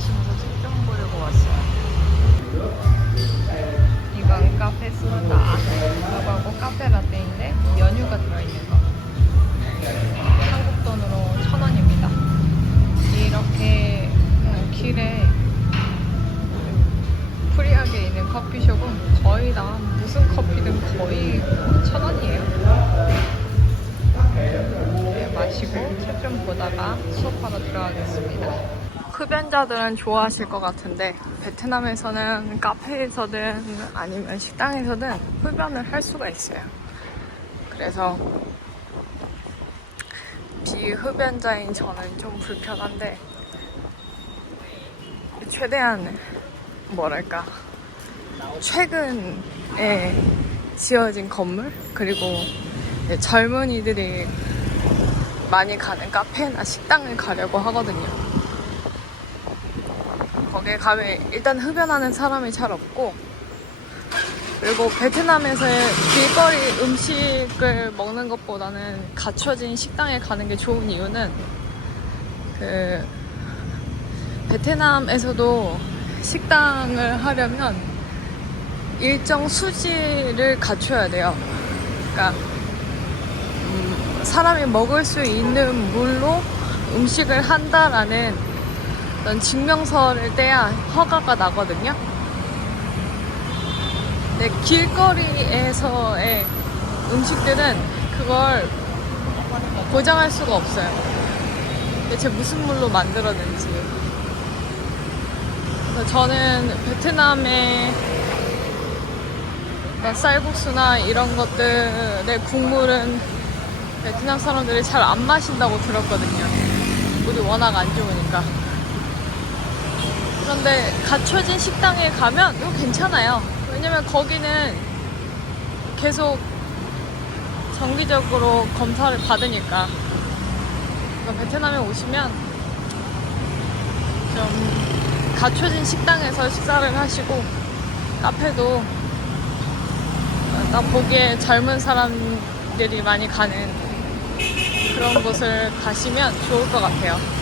마시면서 책좀 보려고 왔어요. 이건 카페 소다. 이거하고 카페 라떼인데 연유가 들어있는 거. 한국 돈으로 천 원입니다. 이렇게 어, 길에 프리하게 있는 커피숍은 거의 다 무슨 커피든 거의 천 원이에요. 네, 마시고 책 좀 보다가 수업하러 들어가겠습니다. 흡연자들은 좋아하실 것 같은데 베트남에서는 카페에서든 아니면 식당에서든 흡연을 할 수가 있어요. 그래서 비흡연자인 저는 좀 불편한데 최대한 뭐랄까 최근에 지어진 건물 그리고 젊은이들이 많이 가는 카페나 식당을 가려고 하거든요. 거기에 가면 일단 흡연하는 사람이 잘 없고 그리고 베트남에서의 길거리 음식을 먹는 것보다는 갖춰진 식당에 가는 게 좋은 이유는 그 베트남에서도 식당을 하려면 일정 수지를 갖춰야 돼요. 그러니까 음, 사람이 먹을 수 있는 물로 음식을 한다라는 어떤 증명서를 떼야 허가가 나거든요. 근데 길거리에서의 음식들은 그걸 보장할 수가 없어요. 대체 무슨 물로 만들었는지. 그래서 저는 베트남의 어떤 쌀국수나 이런 것들의 국물은 베트남 사람들이 잘 안 마신다고 들었거든요. 물이 워낙 안 좋으니까. 그런데 갖춰진 식당에 가면 이거 괜찮아요. 왜냐면 거기는 계속 정기적으로 검사를 받으니까. 그러니까 베트남에 오시면 좀 갖춰진 식당에서 식사를 하시고 카페도 딱 보기에 젊은 사람들이 많이 가는 그런 곳을 가시면 좋을 것 같아요.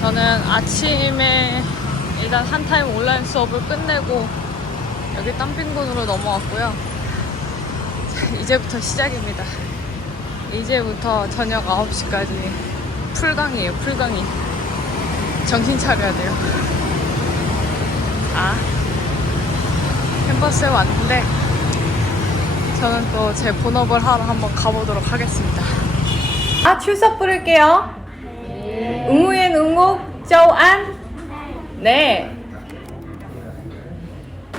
저는 아침에 일단 한 타임 온라인 수업을 끝내고 여기 땀핑군으로 넘어왔고요. 이제부터 시작입니다. 이제부터 저녁 9시까지 풀강이에요, 풀강이. 정신 차려야 돼요. 아, 캠퍼스에 왔는데, 저는 또 제 본업을 하러 한번 가보도록 하겠습니다. 아, 출석 부를게요. 응우엔 저안. 네.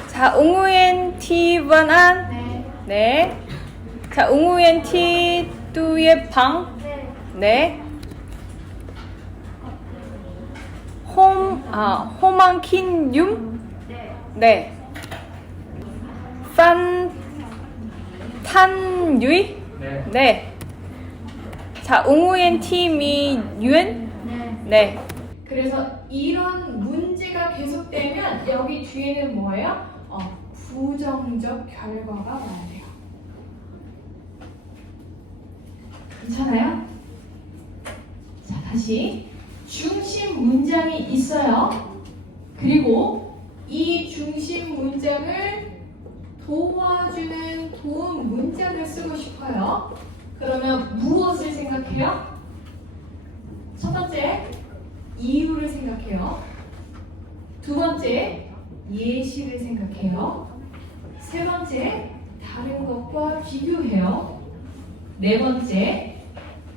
자, 응우엔 티번안. 네. 자, 응우엔 티 뚜의 방. 네. 홈, 아, 호망킨 윰? 네. 판, 탄, 유이? 네. 네. 자, 웅우엔 팀이 유엔? 네. 그래서 이런 문제가 계속되면 여기 뒤에는 뭐예요? 어, 부정적 결과가 나야 돼요. 괜찮아요? 자, 다시. 중심 문장이 있어요. 그리고 이 중심 문장을 도와주는 도움 문장을 쓰고 싶어요. 그러면 무엇을 생각해요? 첫 번째, 이유를 생각해요. 두 번째, 예시를 생각해요. 세 번째, 다른 것과 비교해요. 네 번째,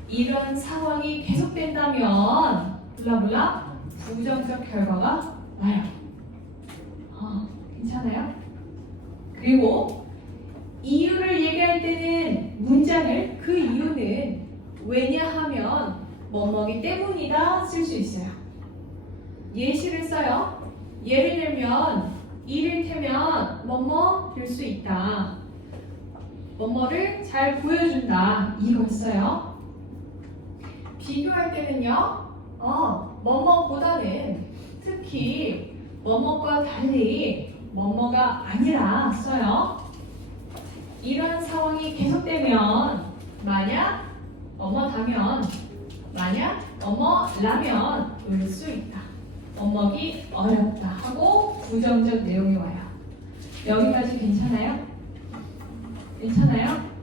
이런 상황이 계속된다면 블라블라 부정적 결과가 나요. 어, 괜찮아요? 그리고 이유를 얘기할 때는 문장을 그 이유는 왜냐하면 뭐뭐기 때문이다 쓸 수 있어요. 예시를 써요. 예를 들면 이를테면 뭐뭐 될 수 있다. 뭐뭐를 잘 보여준다. 이걸 써요. 비교할 때는요. 어, 뭐뭐보다는 특히 뭐뭐과 달리 뭐뭐가 아니라 써요. 이런 상황이 계속되면 만약 뭐뭐다면 만약 뭐뭐라면 올 수 있다. 뭐뭐기 어렵다 하고 부정적 내용이 와요. 여기까지 괜찮아요? 괜찮아요?